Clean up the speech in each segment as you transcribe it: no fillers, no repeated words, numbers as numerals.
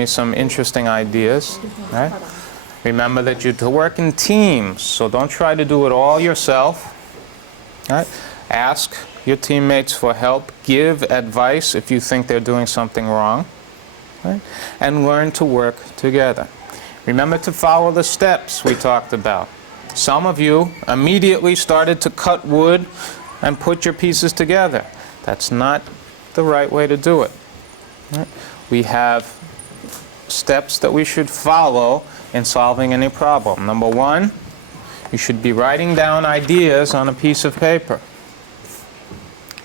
me some interesting ideas. Right? Remember that you're to work in teams, so don't try to do it all yourself. Right? Ask your teammates for help. Give advice if you think they're doing something wrong. Right? And learn to work together. Remember to follow the steps we talked about. Some of you immediately started to cut wood and put your pieces together. That's not the right way to do it. Right? We have steps that we should follow in solving any problem. Number one, you should be writing down ideas on a piece of paper.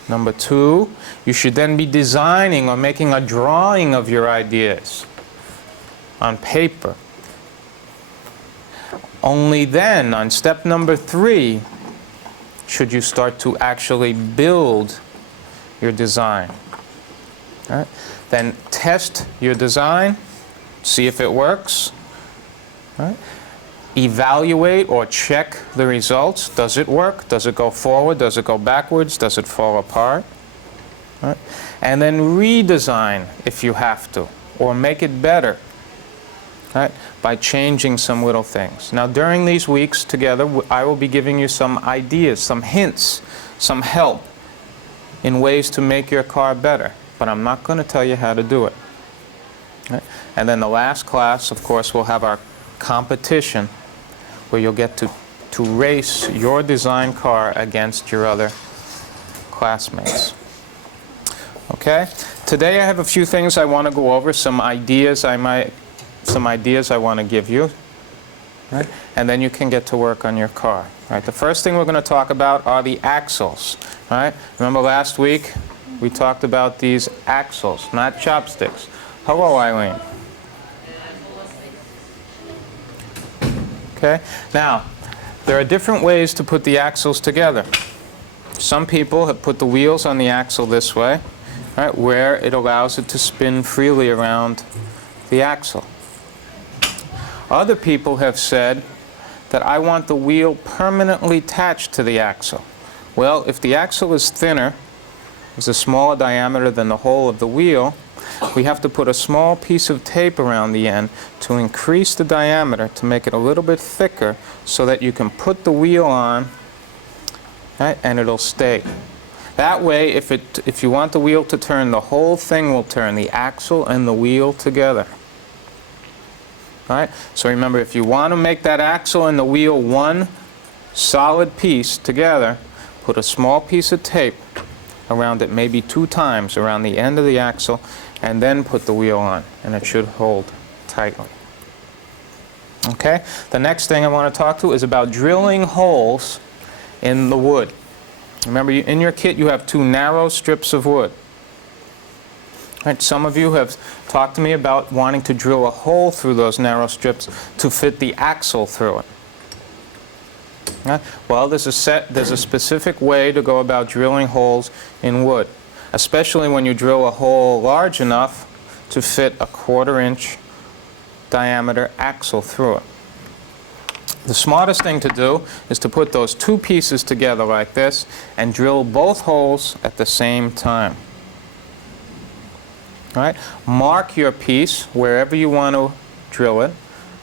Number two, you should then be designing or making a drawing of your ideas on paper. Only then, on step number three, should you start to actually build your design. All right? Then test your design, see if it works. All right? Evaluate or check the results. Does it work? Does it go forward? Does it go backwards? Does it fall apart? All right? And then redesign if you have to, or make it better. Right, by changing some little things. Now, during these weeks together, I will be giving you some ideas, some hints, some help in ways to make your car better. But I'm not going to tell you how to do it. Right? And then the last class, of course, we'll have our competition where you'll get to race your design car against your other classmates. Okay? Today I have a few things I want to go over, some ideas I want to give you, right? And then you can get to work on your car. Right? The first thing we're going to talk about are the axles. Right? Remember last week we talked about these axles, not chopsticks. Hello, Eileen. Okay. Now, there are different ways to put the axles together. Some people have put the wheels on the axle this way, right, where it allows it to spin freely around the axle. Other people have said that I want the wheel permanently attached to the axle. Well, if the axle is thinner, is a smaller diameter than the whole of the wheel, we have to put a small piece of tape around the end to increase the diameter to make it a little bit thicker so that you can put the wheel on, right, and it'll stay. That way, if you want the wheel to turn, the whole thing will turn, the axle and the wheel together. Right? So remember, if you want to make that axle and the wheel one solid piece together, put a small piece of tape around it, maybe 2 times around the end of the axle, and then put the wheel on, and it should hold tightly. Okay? The next thing I want to talk to is about drilling holes in the wood. Remember, in your kit you have 2 narrow strips of wood. Right, some of you have talked to me about wanting to drill a hole through those narrow strips to fit the axle through it. Right? Well, there's a specific way to go about drilling holes in wood, especially when you drill a hole large enough to fit a 1/4 inch diameter axle through it. The smartest thing to do is to put those 2 pieces together like this and drill both holes at the same time. Right? Mark your piece wherever you want to drill it.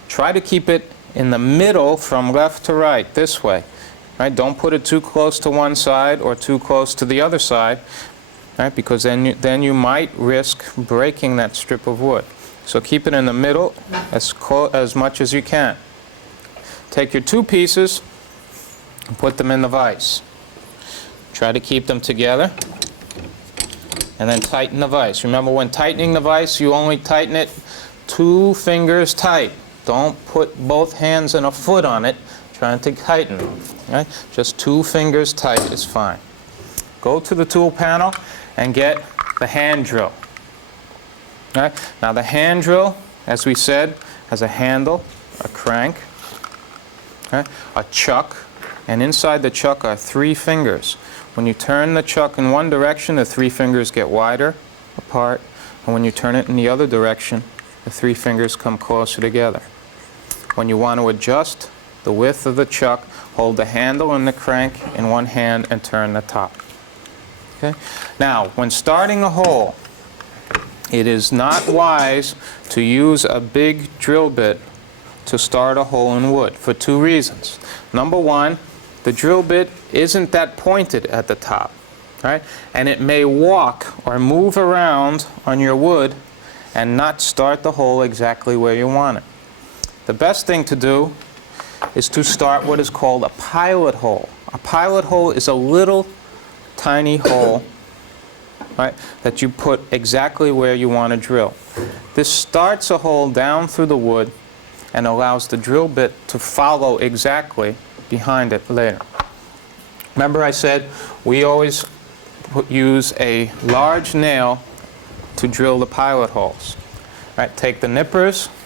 Try to keep it in the middle from left to right, this way. Right? Don't put it too close to one side or too close to the other side, right? Because then you might risk breaking that strip of wood. So keep it in the middle as much as you can. Take your 2 pieces and put them in the vise. Try to keep them together. And then tighten the vise. Remember, when tightening the vise, you only tighten it 2 fingers tight. Don't put both hands and a foot on it trying to tighten. Right? Just 2 fingers tight is fine. Go to the tool panel and get the hand drill. Right? Now the hand drill, as we said, has a handle, a crank, right, a chuck, and inside the chuck are 3 fingers. When you turn the chuck in one direction, the 3 fingers get wider apart, and when you turn it in the other direction, the 3 fingers come closer together. When you want to adjust the width of the chuck, hold the handle and the crank in one hand and turn the top. Okay? Now, when starting a hole, It is not wise to use a big drill bit to start a hole in wood for two reasons. Number one, the drill bit isn't that pointed at the top, right? And it may walk or move around on your wood and not start the hole exactly where you want it. The best thing to do is to start what is called a pilot hole. A pilot hole is a little tiny hole, right, that you put exactly where you want to drill. This starts a hole down through the wood and allows the drill bit to follow exactly behind it later. Remember I said we always use a large nail to drill the pilot holes. Right, take the nippers